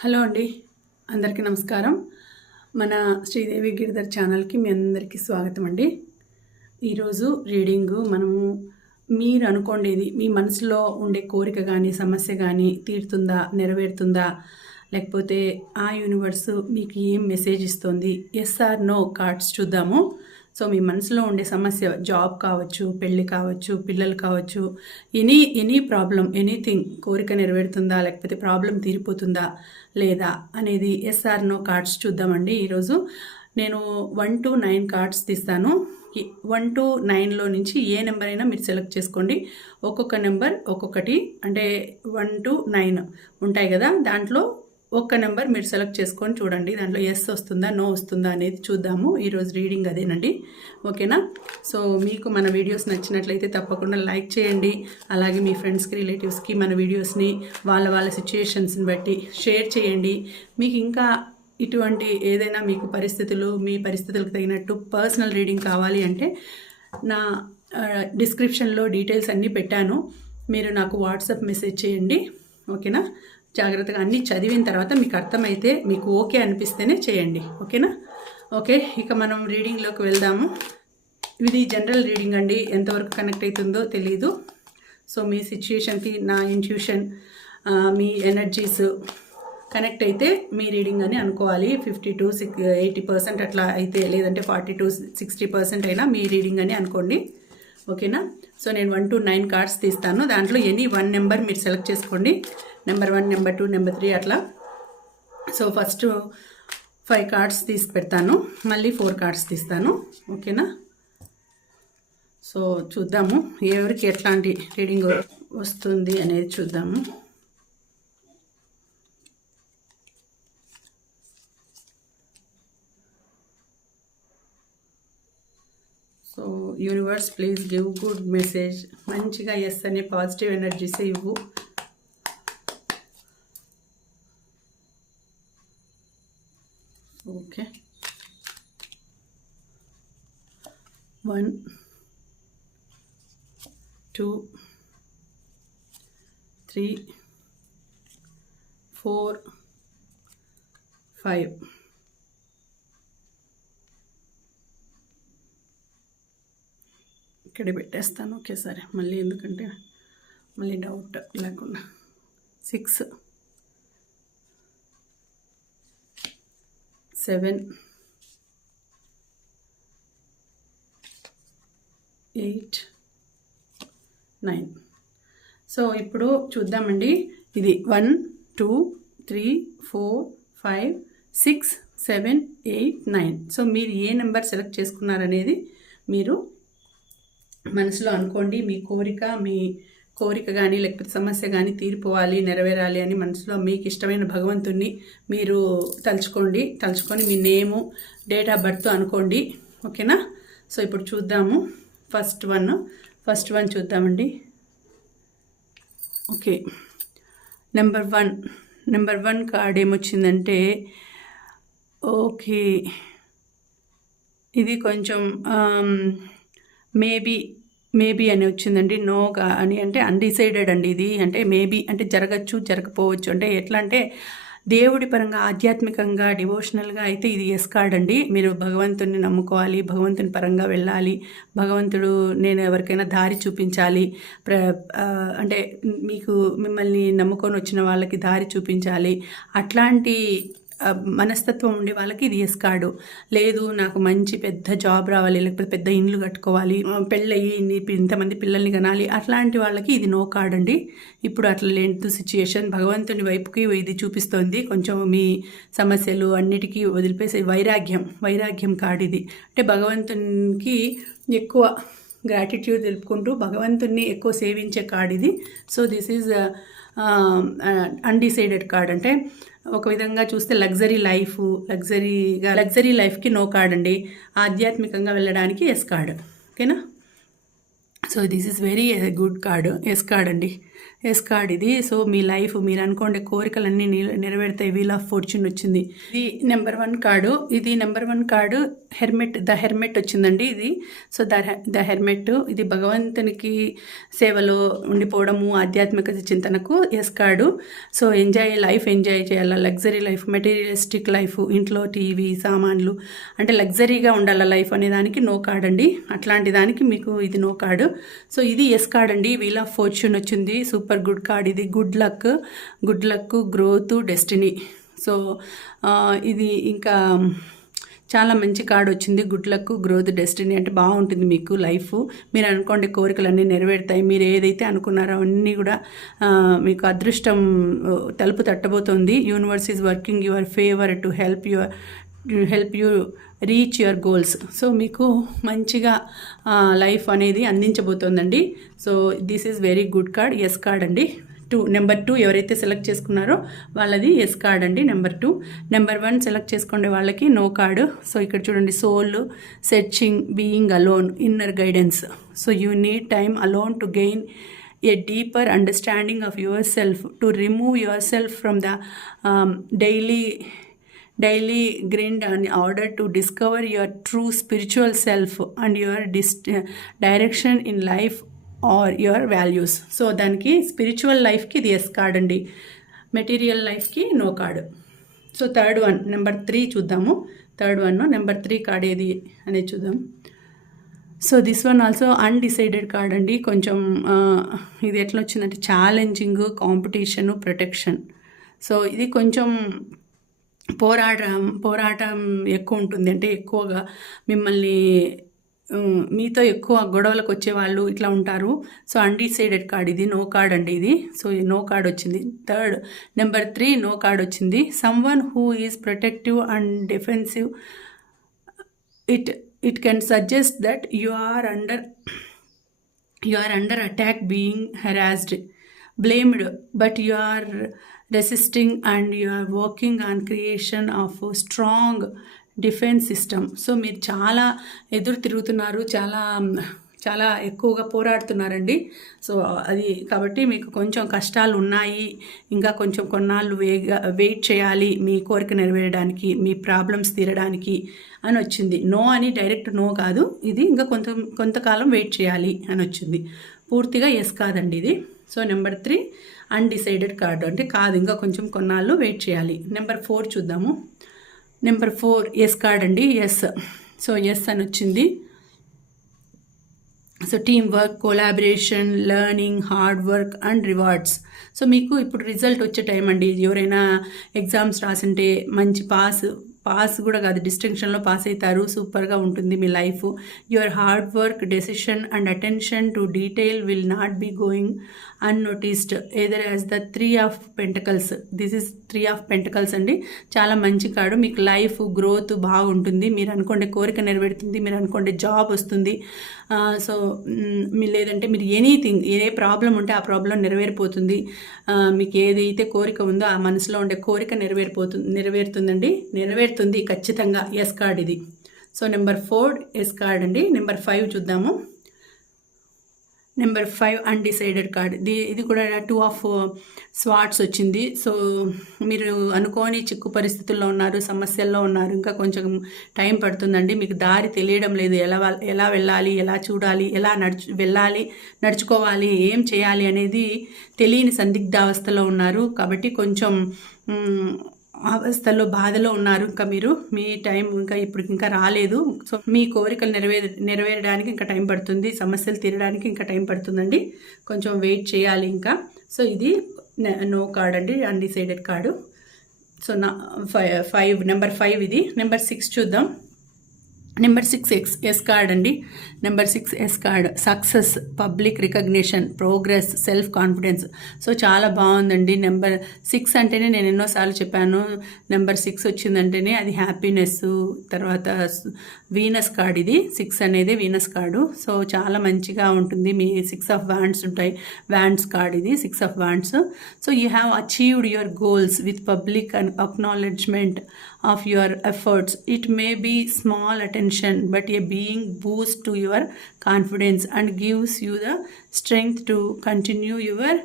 Hello అండి. అందరికీ నమస్కారం. మన శ్రీదేవి గిరిధర్ ఛానల్కి మీ అందరికీ స్వాగతం అండి. ఈరోజు రీడింగు మనము మీరు అనుకోండేది మీ మనసులో ఉండే కోరిక కానీ సమస్య కానీ తీరుతుందా నెరవేరుతుందా లేకపోతే ఆ యూనివర్సు మీకు ఏం మెసేజ్ ఇస్తుంది ఎస్ ఆర్ నో కార్డ్స్ చూద్దాము. సో మీ మనసులో ఉండే సమస్య జాబ్ కావచ్చు పెళ్ళి కావచ్చు పిల్లలు కావచ్చు ఎనీ ఎనీ ప్రాబ్లం ఎనీథింగ్ కోరిక నెరవేరుతుందా లేకపోతే ప్రాబ్లం తీరిపోతుందా లేదా అనేది ఎస్ఆర్ నో కార్డ్స్ చూద్దామండి. ఈరోజు నేను వన్ టు నైన్ కార్డ్స్ తీస్తాను. వన్ టు నైన్లో నుంచి ఏ నెంబర్ అయినా మీరు సెలెక్ట్ చేసుకోండి. ఒక్కొక్క నెంబర్ ఒక్కొక్కటి అంటే వన్ టు నైన్ ఉంటాయి కదా దాంట్లో ఒక్క నెంబర్ మీరు సెలెక్ట్ చేసుకొని చూడండి. దాంట్లో ఎస్ వస్తుందా నో వస్తుందా అనేది చూద్దాము. ఈరోజు రీడింగ్ అదేనండి. ఓకేనా? సో మీకు మన వీడియోస్ నచ్చినట్లయితే తప్పకుండా లైక్ చేయండి. అలాగే మీ ఫ్రెండ్స్కి రిలేటివ్స్కి మన వీడియోస్ని వాళ్ళ వాళ్ళ సిచ్యుయేషన్స్ని బట్టి షేర్ చేయండి. మీకు ఇంకా ఇటువంటి ఏదైనా మీకు పరిస్థితులు మీ పరిస్థితులకు తగినట్టు పర్సనల్ రీడింగ్ కావాలి అంటే నా డిస్క్రిప్షన్లో డీటెయిల్స్ అన్నీ పెట్టాను. మీరు నాకు వాట్సాప్ మెసేజ్ చేయండి. ఓకేనా? జాగ్రత్తగా అన్నీ చదివిన తర్వాత మీకు అర్థమైతే మీకు ఓకే అనిపిస్తేనే చేయండి. ఓకేనా? ఓకే ఇక మనం రీడింగ్లోకి వెళ్దాము. ఇది జనరల్ రీడింగ్ అండి. ఎంతవరకు కనెక్ట్ అవుతుందో తెలీదు. సో మీ సిచ్యుయేషన్కి నా ఇంట్యూషన్ మీ ఎనర్జీస్ కనెక్ట్ అయితే మీ రీడింగ్ అని అనుకోవాలి. Fifty to six eighty percent అట్లా అయితే లేదంటే ఫార్టీ టు సిక్స్టీ పర్సెంట్ అయినా మీ రీడింగ్ అని అనుకోండి. ఓకేనా? సో నేను వన్ టు నైన్ కార్డ్స్ తీస్తాను. దాంట్లో ఎనీ వన్ నెంబర్ మీరు సెలెక్ట్ చేసుకోండి. Number one number two number three అట్లా. సో ఫస్ట్ ఫైవ్ కార్డ్స్ తీసి పెడతాను. మళ్ళీ ఫోర్ కార్డ్స్ తీస్తాను. ఓకేనా? సో చూద్దాము. ఎవరికి ఎట్లాంటి రీడింగ్ వస్తుంది అనేది చూద్దాము. So universe please give good message. మంచిగా ఎస్ అనే పాజిటివ్ ఎనర్జీస్ ఇవ్వు. Okay. One two three four five. ఇక్కడే పెట్టేస్తాను. ఒకేసారి మళ్ళీ ఎందుకంటే మళ్ళీ డౌట్ లేకుండా. Six. Seven eight nine. So ఇప్పుడు చూద్దామండి. ఇది one two three four five six seven eight nine. So మీరు ఏ నెంబర్ సెలెక్ట్ చేసుకున్నారనేది మీరు మనసులో అనుకోండి. మీ కోరిక మీ కోరిక కానీ లేకపోతే సమస్య కానీ తీరిపోవాలి నెరవేరాలి అని మనసులో మీకు ఇష్టమైన భగవంతుణ్ణి మీరు తలుచుకోండి. తలుచుకొని మీ నేము డేట్ ఆఫ్ బర్త్ అనుకోండి. ఓకేనా? సో ఇప్పుడు చూద్దాము. ఫస్ట్ వన్ ఫస్ట్ వన్ చూద్దామండి. Okay. Number one number one card ఏమొచ్చిందంటే okay. ఇది కొంచెం మేబీ మేబీ అని వచ్చిందండి నో అని. అంటే అన్డిసైడెడ్ అండి ఇది. అంటే మేబీ అంటే జరగచ్చు జరగపోవచ్చు అంటే ఎట్లా అంటే దేవుడి పరంగా ఆధ్యాత్మికంగా డివోషనల్గా అయితే ఇది ఎస్ కార్డ్ అండి. మీరు భగవంతుని నమ్ముకోవాలి భగవంతుని పరంగా వెళ్ళాలి భగవంతుడు నేను ఎవరికైనా దారి చూపించాలి ప్ర అంటే మీకు మిమ్మల్ని నమ్ముకొని వచ్చిన వాళ్ళకి దారి చూపించాలి. అట్లాంటి మనస్తత్వం ఉండే వాళ్ళకి ఇది ఎస్ కార్డు లేదు నాకు మంచి పెద్ద జాబ్ రావాలి లేకపోతే పెద్ద ఇండ్లు కట్టుకోవాలి పెళ్ళయి ఇంతమంది పిల్లల్ని కనాలి అట్లాంటి వాళ్ళకి ఇది నో కార్డ్ అండి ఇప్పుడు అట్లా లేదు సిచ్యుయేషన్ భగవంతుని వైపుకి ఇది చూపిస్తోంది. కొంచెం మీ సమస్యలు అన్నిటికీ వదిలిపేసే వైరాగ్యం వైరాగ్యం కార్డు ఇది అంటే భగవంతునికి ఎక్కువ గ్రాటిట్యూడ్ తెలుపుకుంటూ భగవంతుని ఎక్కువ సేవించే కార్డ్ ఇది so this is undecided card అంటే ఒక విధంగా చూస్తే లగ్జరీ లైఫ్ లగ్జరీగా లగ్జరీ లైఫ్కి నో కార్డ్ అండి. ఆధ్యాత్మికంగా వెళ్ళడానికి ఎస్ కార్డ్. ఓకేనా? So this is very good card yes card అండి. ఎస్ కార్డ్ ఇది. సో మీ లైఫ్ మీరు అనుకోండి కోరికలన్నీ నె- నెరవేరుతాయి వీల్ ఆఫ్ ఫార్చ్యూన్ వచ్చింది. ఇది నెంబర్ వన్ కార్డు ఇది number one card hermit the hermit వచ్చిందండి ఇది. సో ద ద హెర్మెట్ ఇది భగవంతునికి సేవలో ఉండిపోవడము ఆధ్యాత్మిక చింతనకు. Yes card so enjoy life enjoy చేయాలా? లగ్జరీ లైఫ్ మెటీరియలిస్టిక్ లైఫ్ ఇంట్లో టీవీ సామాన్లు. అంటే లగ్జరీగా ఉండాల లైఫ్ అనే దానికి నో కార్డ్ అండి. అట్లాంటి దానికి మీకు ఇది నో కార్డు సో ఇది ఎస్ కార్డ్ అండి. వీల్ ఆఫ్ ఫార్చ్యూన్ వచ్చింది. Super super good card. ఇది good luck good luck growth destiny. So ఇది ఇంకా చాలా మంచి కార్డ్ వచ్చింది. గుడ్ లక్ గ్రోత్ డెస్టినీ అంటే బాగుంటుంది మీకు లైఫ్. మీరు అనుకోండి కోరికలన్నీ నెరవేరుతాయి. మీరు ఏదైతే అనుకున్నారో అన్నీ కూడా మీకు అదృష్టం తలుపు తట్టబోతోంది. Universe is working your favour to help your help you reach your goals so మీకు మంచిగా లైఫ్ అనేది అందించబోతోందండి. So this is very good card yes card అండి. టూ నెంబర్ టూ ఎవరైతే సెలెక్ట్ చేసుకున్నారో వాళ్ళది ఎస్ కార్డ్ అండి number two number one select చేసుకునే వాళ్ళకి నో కార్డు సో ఇక్కడ చూడండి soul searching being alone inner guidance so you need time alone to gain a deeper understanding of yourself to remove yourself from the daily daily grind in order to discover your true spiritual self and your this direction in life or your values. So దానికి spiritual లైఫ్కి ఇది yes card అండి. Material లైఫ్కి no card. So third one number three చూద్దాము. Third one number three card ఏది అనేది చూద్దాం. So this one also undecided card అండి. కొంచెం ఇది ఎట్లా వచ్చిందంటే ఛాలెంజింగ్ కాంపిటీషను ప్రొటెక్షన్. సో ఇది కొంచెం పోరాటం పోరాటం ఎక్కువ ఉంటుంది అంటే ఎక్కువగా మిమ్మల్ని మీతో ఎక్కువ గొడవలకు వచ్చే వాళ్ళు ఇట్లా ఉంటారు. సో అన్డిసైడెడ్ కార్డ్ ఇది నో కార్డ్ అండి ఇది. సో ఈ నో కార్డ్ వచ్చింది. Third number three no card వచ్చింది. Someone who is protective and defensive it it can suggest that you are under you are under attack being harassed blamed but you are resisting and you are working on creation of strong defence system so మీరు చాలా ఎదురు తిరుగుతున్నారు చాలా చాలా ఎక్కువగా పోరాడుతున్నారండి. So అది కాబట్టి మీకు కొంచెం కష్టాలు ఉన్నాయి. ఇంకా కొంచెం కొన్నాళ్ళు వేగా వెయిట్ చేయాలి. మీ కోరిక నెరవేరడానికి మీ ప్రాబ్లమ్స్ తీరడానికి అని వచ్చింది. నో అని డైరెక్ట్ నో కాదు. ఇది ఇంకా కొంత కొంతకాలం వెయిట్ చేయాలి అని వచ్చింది. పూర్తిగా ఎస్ కాదండి ఇది. So number three undecided card అంటే కాదు ఇంకా కొంచెం కొన్నాళ్ళు వెయిట్ చేయాలి. నెంబర్ ఫోర్ చూద్దాము. నెంబర్ ఫోర్ ఎస్ కార్డ్ అండి. ఎస్ సో ఎస్ అని వచ్చింది. So team work collaboration learning hard work and rewards so మీకు ఇప్పుడు రిజల్ట్ వచ్చే టైం అండి. ఎవరైనా ఎగ్జామ్స్ రాసింటే మంచి పాస్ పాస్ కూడా కాదు డిస్టింక్షన్లో పాస్ అవుతారు సూపర్గా ఉంటుంది మీ life your hard work decision and attention to detail will not be going unnoticed either as the three of pentacles this is three of pentacles అండి. చాలా మంచి కాడు మీకు లైఫ్ గ్రోత్ బాగుంటుంది. మీరు అనుకోండి కోరిక నెరవేరుతుంది. మీరు అనుకోండి జాబ్ వస్తుంది. సో మీ లేదంటే మీరు ఎనీథింగ్ ఏ ప్రాబ్లం ఉంటే ఆ ప్రాబ్లం నెరవేరిపోతుంది. మీకు ఏదైతే కోరిక ఉందో ఆ మనసులో ఉండే కోరిక నెరవేరిపోతుంది నెరవేరుతుందండి. నెరవేరుతుంది ఖచ్చితంగా. ఎస్ కార్డ్ ఇది. So number four yes card అండి. నెంబర్ ఫైవ్ చూద్దాము. Number five undecided card. ఇది ఇది కూడా టూ ఆఫ్ స్వాట్స్ వచ్చింది. సో మీరు అనుకోని చిక్కు పరిస్థితుల్లో ఉన్నారు సమస్యల్లో ఉన్నారు ఇంకా కొంచెం టైం పడుతుందండి. మీకు దారి తెలియడం లేదు. ఎలా ఎలా వెళ్ళాలి ఎలా చూడాలి ఎలా నడుచు వెళ్ళాలి నడుచుకోవాలి ఏం చేయాలి అనేది తెలియని సందిగ్ధావస్థలో ఉన్నారు. కాబట్టి కొంచెం అవస్థలో బాధలో ఉన్నారు. ఇంకా మీరు మీ టైం ఇంకా ఇప్పుడు ఇంకా రాలేదు. సో మీ కోరికలు నెరవేర నెరవేరడానికి ఇంకా టైం పడుతుంది. సమస్యలు తీరడానికి ఇంకా టైం పడుతుందండి. కొంచెం వెయిట్ చేయాలి ఇంకా. సో ఇది నో కార్డ్ అండి. Undecided card. సో నా ఫైవ్ ఫైవ్ నెంబర్ ఫైవ్ ఇది. నెంబర్ సిక్స్ చూద్దాం. Number six x yes card అండి. Number six yes card. Success public recognition progress self confidence. So చాలా బాగుందండి. నెంబర్ సిక్స్ అంటేనే నేను ఎన్నోసార్లు చెప్పాను. నెంబర్ సిక్స్ వచ్చిందంటేనే అది హ్యాపీనెస్. తర్వాత వీనస్ కార్డ్ ఇది. సిక్స్ అనేది వీనస్ కార్డు. సో చాలా మంచిగా ఉంటుంది. మీ సిక్స్ ఆఫ్ వ్యాండ్స్ ఉంటాయి. వ్యాండ్స్ కార్డ్ ఇది six of wands so you have achieved your goals with public and acknowledgement. Of your efforts. It may be small attention, but a being boost to your confidence and gives you the strength to continue your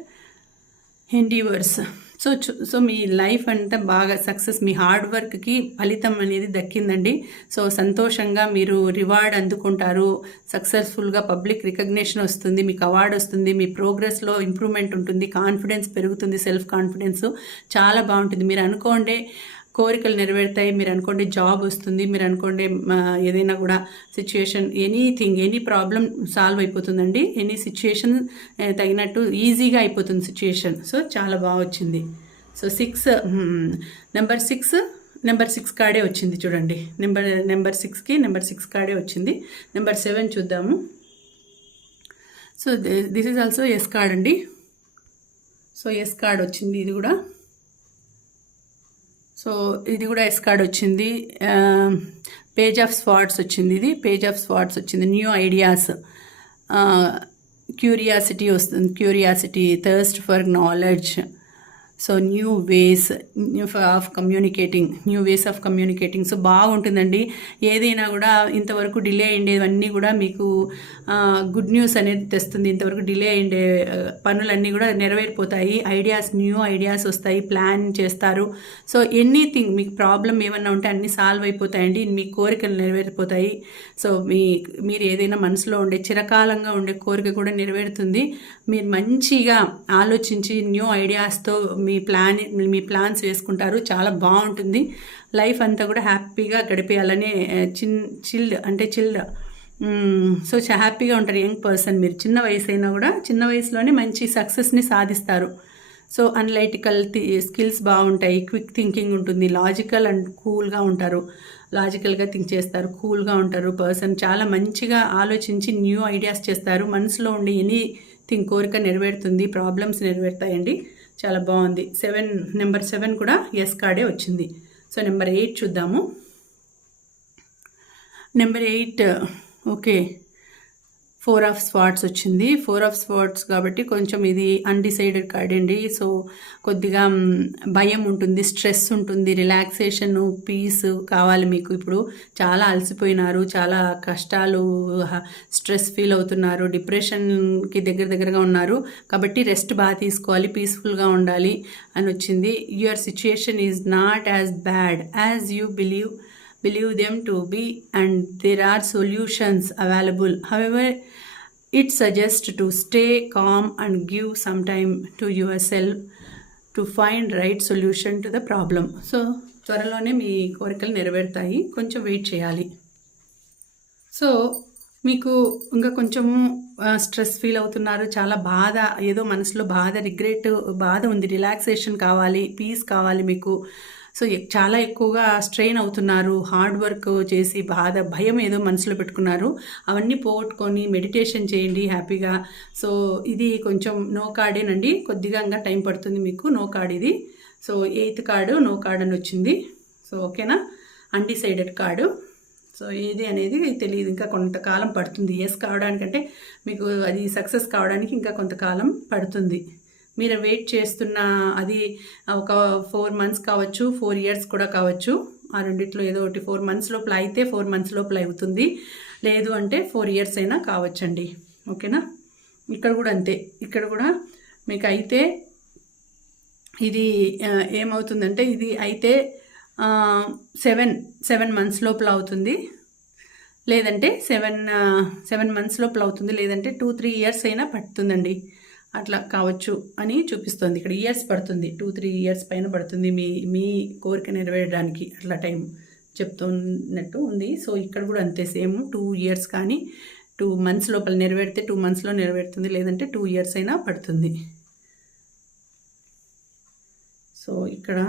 endeavours so so me life అంతా బాగా success మీ hard వర్క్కి ఫలితం అనేది దక్కిందండి. So సంతోషంగా మీరు reward అందుకుంటారు. సక్సెస్ఫుల్గా public recognition వస్తుంది మీకు అవార్డు వస్తుంది మీ ప్రోగ్రెస్లో ఇంప్రూవ్మెంట్ ఉంటుంది కాన్ఫిడెన్స్ పెరుగుతుంది సెల్ఫ్ కాన్ఫిడెన్స్ చాలా బాగుంటుంది. మీరు అనుకోండే కోరికలు నెరవేరుతాయి మీరు అనుకోండి జాబ్ వస్తుంది మీరు అనుకోండి ఏదైనా కూడా situation anything any problem solve అయిపోతుందండి. ఎనీ సిచ్యుయేషన్ తగినట్టు ఈజీగా అయిపోతుంది సిచ్యుయేషన్ సో చాలా బాగా వచ్చింది. So six number six number six కార్డే వచ్చింది చూడండి. నెంబర్ నెంబర్ సిక్స్కి నెంబర్ సిక్స్ కార్డే వచ్చింది. నెంబర్ సెవెన్ చూద్దాము. So this is also yes card అండి. సో ఎస్ కార్డ్ వచ్చింది ఇది కూడా. సో ఇది కూడా ఎస్ కార్డ్ వచ్చింది. పేజ్ ఆఫ్ స్పాట్స్ వచ్చింది ఇది. పేజ్ ఆఫ్ స్పాట్స్ వచ్చింది. న్యూ ఐడియాస్ క్యూరియాసిటీ వస్తుంది. Curiosity thirst for knowledge so new ways of communicating new ways of communicating so బాగుంటుందండి. ఏదైనా కూడా ఇంతవరకు డిలే అయ్యేవన్నీ కూడా మీకు గుడ్ న్యూస్ అనేది తెస్తుంది. ఇంతవరకు డిలే అయ్యే పనులన్నీ కూడా నెరవేరిపోతాయి. ఐడియాస్ న్యూ ఐడియాస్ వస్తాయి. ప్లాన్ చేస్తారు. సో ఎనీథింగ్ మీకు ప్రాబ్లం ఏమన్నా ఉంటే అన్నీ సాల్వ్ అయిపోతాయండి. మీ కోరికలు నెరవేరిపోతాయి. సో మీ మీరు ఏదైనా మనసులో ఉండే చిరకాలంగా ఉండే కోరిక కూడా నెరవేరుతుంది. మీరు మంచిగా ఆలోచించి న్యూ ఐడియాస్తో మీ ప్లాన్ మీ ప్లాన్స్ వేసుకుంటారు. చాలా బాగుంటుంది. లైఫ్ అంతా కూడా హ్యాపీగా గడిపేయాలని చిన్ చిల్డ్ అంటే చిల్డ్ సో హ్యాపీగా ఉంటారు యంగ్ పర్సన్ మీరు. చిన్న వయసు అయినా కూడా చిన్న వయసులోనే మంచి సక్సెస్ని సాధిస్తారు. సో అనలైటికల్ స్కిల్స్ బాగుంటాయి. క్విక్ థింకింగ్ ఉంటుంది. లాజికల్ అండ్ కూల్గా ఉంటారు. లాజికల్గా థింక్ చేస్తారు. కూల్గా ఉంటారు పర్సన్ చాలా మంచిగా ఆలోచించి న్యూ ఐడియాస్ చేస్తారు. మనసులో ఉండే ఎనీ థింగ్ కోరిక నెరవేరుతుంది. ప్రాబ్లమ్స్ నెరవేరుతాయండి. చాలా బాగుంది. సెవెన్ నెంబర్ సెవెన్ కూడా ఎస్ కార్డే వచ్చింది. సో నెంబర్ ఎయిట్ చూద్దాము. Number eight okay. Four of spots వచ్చింది. ఫోర్ ఆఫ్ స్పాట్స్ కాబట్టి కొంచెం ఇది అన్డిసైడెడ్ కార్డ్ అండి. సో కొద్దిగా భయం ఉంటుంది స్ట్రెస్ ఉంటుంది రిలాక్సేషన్ పీస్ కావాలి మీకు ఇప్పుడు. చాలా అలసిపోయినారు చాలా కష్టాలు స్ట్రెస్ ఫీల్ అవుతున్నారు డిప్రెషన్కి దగ్గర దగ్గరగా ఉన్నారు. కాబట్టి రెస్ట్ బాగా తీసుకోవాలి పీస్ఫుల్గా ఉండాలి అని వచ్చింది. Your situation is not as bad as you believe believe believe to be and there are solutions available available. However, it suggests to stay calm and give some to to yourself to find right solution to the problem so త్వరలోనే మీ కోరికలు నెరవేరుతాయి కొంచెం wait చేయాలి so మీకు ఇంకా కొంచెం stress feel అవుతున్నారు చాలా బాధ ఏదో మనసులో బాధ రిగ్రెట్ బాధ ఉంది రిలాక్సేషన్ కావాలి పీస్ కావాలి మీకు సో చాలా ఎక్కువగా స్ట్రెయిన్ అవుతున్నారు హార్డ్ వర్క్ చేసి బాధ భయం ఏదో మనసులో పెట్టుకున్నారు. అవన్నీ పోగొట్టుకొని మెడిటేషన్ చేయండి హ్యాపీగా. సో ఇది కొంచెం నో కార్డేనండి కొద్దిగా ఇంకా టైం పడుతుంది మీకు. నో కార్డ్ ఇది. So eighth card no card అని వచ్చింది. సో ఓకేనా? Undecided card. సో ఏది అనేది తెలియదు ఇంకా కొంతకాలం పడుతుంది. ఎస్ కావడానికంటే మీకు అది సక్సెస్ కావడానికి ఇంకా కొంతకాలం పడుతుంది. మీరు వెయిట్ చేస్తున్న అది ఒక ఫోర్ మంత్స్ కావచ్చు ఫోర్ ఇయర్స్ కూడా కావచ్చు. ఆ రెండిట్లో ఏదో ఒకటి ఫోర్ మంత్స్ లోపల అయితే ఫోర్ మంత్స్ లోపల అవుతుంది. లేదు అంటే ఫోర్ ఇయర్స్ అయినా కావచ్చండి. ఓకేనా? ఇక్కడ కూడా అంతే. ఇక్కడ కూడా మీకు అయితే ఇది ఏమవుతుందంటే ఇది అయితే సెవెన్ సెవెన్ మంత్స్ లోపల అవుతుంది. లేదంటే సెవెన్ సెవెన్ మంత్స్ లోపల అవుతుంది. లేదంటే టూ త్రీ ఇయర్స్ అయినా పడుతుందండి. అట్లా కావచ్చు అని చూపిస్తుంది. ఇక్కడ ఇయర్స్ పడుతుంది. టూ త్రీ ఇయర్స్ పైన పడుతుంది మీ మీ కోరిక నెరవేరడానికి అట్లా టైం చెప్తున్నట్టు ఉంది. సో ఇక్కడ కూడా అంతే సేమ్ టూ ఇయర్స్ కానీ టూ మంత్స్ లోపల నెరవేరితే టూ మంత్స్లో నెరవేరుతుంది. లేదంటే టూ ఇయర్స్ అయినా పడుతుంది. సో ఇక్కడ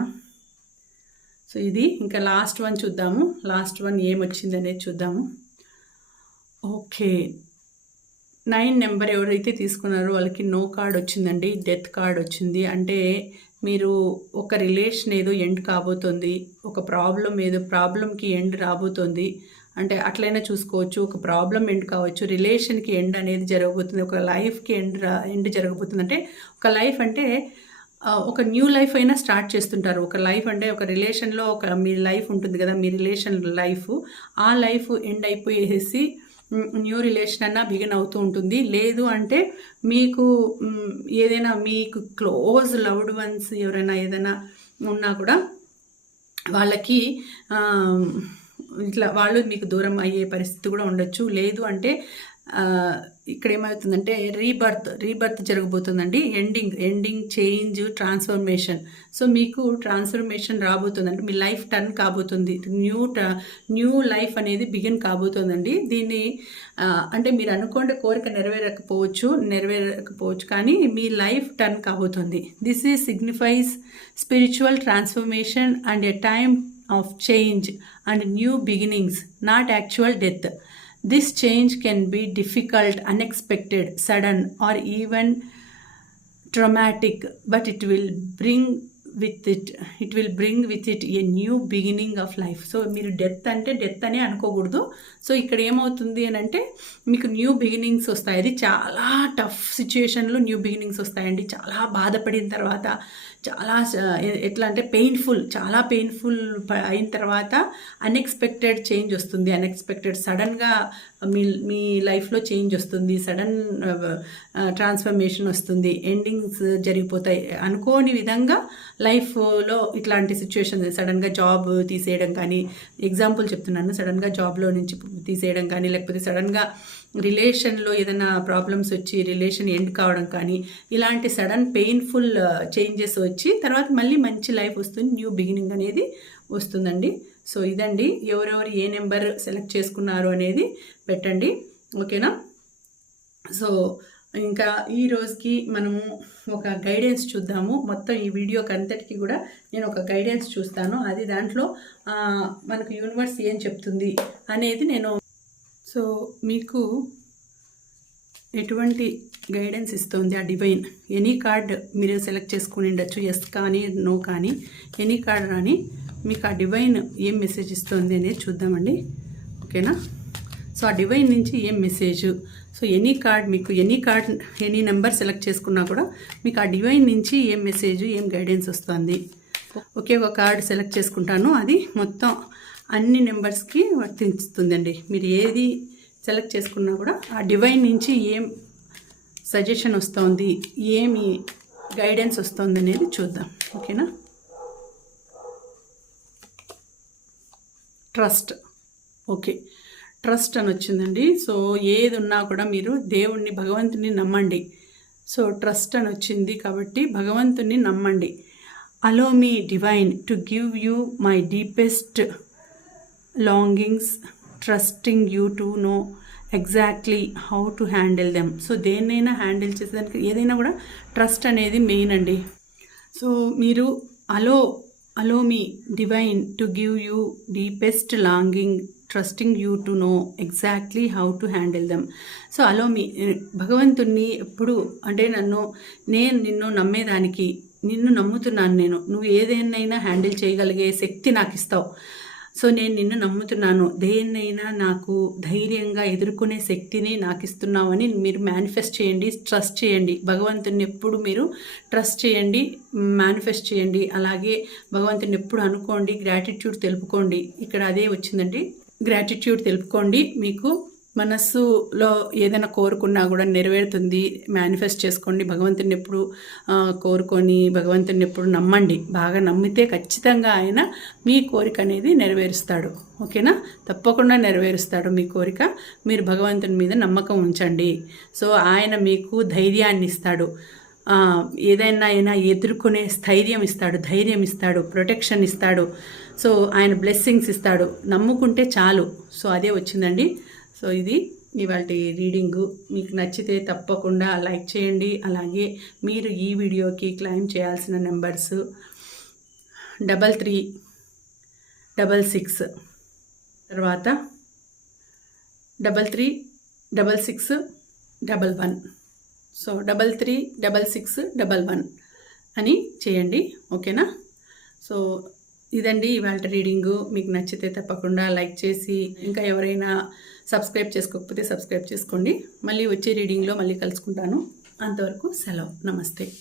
సో ఇది ఇంకా లాస్ట్ వన్ చూద్దాము. లాస్ట్ వన్ ఏమొచ్చింది అనేది చూద్దాము. ఓకే నైన్ నెంబర్ ఎవరైతే తీసుకున్నారో వాళ్ళకి నో కార్డ్ వచ్చిందండి డెత్ కార్డ్ వచ్చింది. అంటే మీరు ఒక రిలేషన్ ఏదో ఎండ్ కాబోతుంది ఒక ప్రాబ్లం ఏదో ప్రాబ్లంకి ఎండ్ రాబోతుంది. అంటే అట్లయినా చూసుకోవచ్చు ఒక ప్రాబ్లం ఎండ్ కావచ్చు రిలేషన్కి ఎండ్ అనేది జరగబోతుంది ఒక లైఫ్కి ఎండ్ రా ఎండ్ జరగబోతుంది. అంటే ఒక లైఫ్ అంటే ఒక న్యూ లైఫ్ అయినా స్టార్ట్ చేస్తుంటారు. ఒక లైఫ్ అంటే ఒక రిలేషన్లో ఒక మీ లైఫ్ ఉంటుంది కదా మీ రిలేషన్ లైఫ్. ఆ లైఫ్ ఎండ్ అయిపోయేసి న్యూ రిలేషన్ అన్నా బిగిన్ అవుతూ ఉంటుంది. లేదు అంటే మీకు ఏదైనా మీకు క్లోజ్ లవ్డ్ వన్స్ ఎవరైనా ఏదైనా ఉన్నా కూడా వాళ్ళకి ఇట్లా వాళ్ళు మీకు దూరం అయ్యే పరిస్థితి కూడా ఉండొచ్చు. లేదు అంటే ఇక్కడ ఏమవుతుందంటే rebirth rebirth జరగబోతుందండి. Ending ending change transformation so మీకు ట్రాన్స్ఫర్మేషన్ రాబోతుందండి. మీ లైఫ్ టర్న్ కాబోతుంది. న్యూ న్యూ లైఫ్ అనేది బిగిన్ కాబోతుందండి. దీన్ని అంటే మీరు అనుకోండి కోరిక నెరవేరకపోవచ్చు నెరవేరకపోవచ్చు కానీ మీ లైఫ్ టర్న్ కాబోతుంది. This is signifies spiritual transformation and a time of change and new beginnings not actual death this change can be difficult unexpected sudden or even traumatic but it will bring with it it will bring with it a new beginning of life so మీరు death అంటే death అనే అనుకోకూడదు. So ఇక్కడ ఏమవుతుంది అని అంటే మీకు new beginnings వస్తాయి. అది చాలా టఫ్ సిచ్యుయేషన్లో న్యూ బిగినింగ్స్ వస్తాయండి. చాలా బాధపడిన తర్వాత చాలా ఎట్లా అంటే పెయిన్ఫుల్ చాలా పెయిన్ఫుల్ అయిన తర్వాత అన్ఎక్స్పెక్టెడ్ చేంజ్ వస్తుంది. అన్ఎక్స్పెక్టెడ్ సడన్గా మీ మీ లైఫ్లో చేంజ్ వస్తుంది. సడన్ ట్రాన్స్ఫర్మేషన్ వస్తుంది. ఎండింగ్స్ జరిగిపోతాయి. అనుకోని విధంగా లైఫ్లో ఇట్లాంటి సిచ్యువేషన్ సడన్గా జాబ్ తీసేయడం కానీ ఎగ్జాంపుల్ చెప్తున్నాను. సడన్గా జాబ్లో నుంచి తీసేయడం కానీ లేకపోతే సడన్గా రిలేషన్లో ఏదైనా ప్రాబ్లమ్స్ వచ్చి రిలేషన్ ఎండ్ కావడం కానీ ఇలాంటి సడన్ పెయిన్ఫుల్ చేంజెస్ వచ్చి తర్వాత మళ్ళీ మంచి లైఫ్ వస్తుంది న్యూ బిగినింగ్ అనేది వస్తుందండి. సో ఇదండి. ఎవరెవరు ఏ నెంబర్ సెలెక్ట్ చేసుకున్నారు అనేది పెట్టండి. ఓకేనా? సో ఇంకా ఈ రోజుకి మనము ఒక గైడెన్స్ చూద్దాము. మొత్తం ఈ వీడియోకి అంతటికి కూడా నేను ఒక గైడెన్స్ చూస్తాను. అది దాంట్లో మనకు యూనివర్స్ ఏం చెప్తుంది అనేది నేను సో మీకు ఎటువంటి గైడెన్స్ ఇస్తుంది ఆ డివైన్ ఎనీ కార్డ్ మీరు సెలెక్ట్ చేసుకుని ఉండొచ్చు ఎస్ కానీ నో కానీ. ఎనీ కార్డ్ రాని మీకు ఆ డివైన్ ఏం మెసేజ్ ఇస్తుంది అనేది చూద్దామండి. ఓకేనా? సో ఆ డివైన్ నుంచి ఏం మెసేజ్ సో ఎనీ కార్డ్ మీకు any card any number select చేసుకున్నా కూడా మీకు ఆ డివైన్ నుంచి ఏం మెసేజ్ ఏం గైడెన్స్ వస్తుంది? ఒకే ఒక కార్డ్ సెలెక్ట్ చేసుకుంటాను. అది మొత్తం అన్ని నెంబర్స్కి వర్తిస్తుందండి. మీరు ఏది సెలెక్ట్ చేసుకున్నా కూడా ఆ డివైన్ నుంచి ఏం సజెషన్ వస్తుంది ఏమి గైడెన్స్ వస్తుంది అనేది చూద్దాం. ఓకేనా? ట్రస్ట్. ఓకే. ట్రస్ట్ అని వచ్చిందండి. సో ఏది ఉన్నా కూడా మీరు దేవుణ్ణి భగవంతుని నమ్మండి. సో ట్రస్ట్ అని వచ్చింది కాబట్టి భగవంతుని నమ్మండి. Allow me divine to give you my deepest longings trusting you to know exactly how to handle them so దేన్నైనా హ్యాండిల్ చేసేదానికి ఏదైనా కూడా ట్రస్ట్ అనేది మెయిన్ అండి. సో మీరు allow allow me divine to give you deepest longing trusting you to know exactly how to handle them so allow మీ భగవంతుణ్ణి ఎప్పుడు అంటే నన్ను నేను నిన్ను నమ్మేదానికి నిన్ను నమ్ముతున్నాను నేను. నువ్వు ఏదైనా హ్యాండిల్ చేయగలిగే శక్తి నాకు ఇస్తావు సో నేను నిన్ను నమ్ముతున్నాను. దేన్నైనా నాకు ధైర్యంగా ఎదుర్కొనే శక్తిని నాకు ఇస్తున్నామని మీరు మేనిఫెస్ట్ చేయండి ట్రస్ట్ చేయండి. భగవంతుని ఎప్పుడు మీరు ట్రస్ట్ చేయండి మేనిఫెస్ట్ చేయండి. అలాగే భగవంతుని ఎప్పుడు అనుకోండి గ్రాటిట్యూడ్ తెలుపుకోండి. ఇక్కడ అదే వచ్చిందండి. గ్రాటిట్యూడ్ తెలుపుకోండి. మీకు మనస్సులో ఏదైనా కోరుకున్నా కూడా నెరవేరుతుంది. మేనిఫెస్ట్ చేసుకోండి. భగవంతుని ఎప్పుడు కోరుకొని భగవంతుని ఎప్పుడు నమ్మండి. బాగా నమ్మితే ఖచ్చితంగా ఆయన మీ కోరిక అనేది నెరవేరుస్తాడు. ఓకేనా? తప్పకుండా నెరవేరుస్తాడు మీ కోరిక. మీరు భగవంతుని మీద నమ్మకం ఉంచండి. సో ఆయన మీకు ధైర్యాన్ని ఇస్తాడు. ఏదైనా అయినా ఎదుర్కొనే స్థైర్యం ఇస్తాడు ధైర్యం ఇస్తాడు ప్రొటెక్షన్ ఇస్తాడు. సో ఆయన బ్లెస్సింగ్స్ ఇస్తాడు. నమ్ముకుంటే చాలు. సో అదే వచ్చిందండి. సో ఇది ఇవాళ రీడింగు. మీకు నచ్చితే తప్పకుండా లైక్ చేయండి. అలాగే మీరు ఈ వీడియోకి క్లైమ్ చేయాల్సిన numbers double three double six తర్వాత double three double six double one. So double three double six double one అని చేయండి. ఓకేనా? సో ఇదండి ఇవాళ రీడింగు. మీకు నచ్చితే తప్పకుండా లైక్ చేసి ఇంకా ఎవరైనా సబ్స్క్రైబ్ చేసుకోకపోతే సబ్స్క్రైబ్ చేసుకోండి. మళ్ళీ వచ్చే రీడింగ్లో మళ్ళీ కలుసుకుంటాను. అంతవరకు సెలవు. నమస్తే.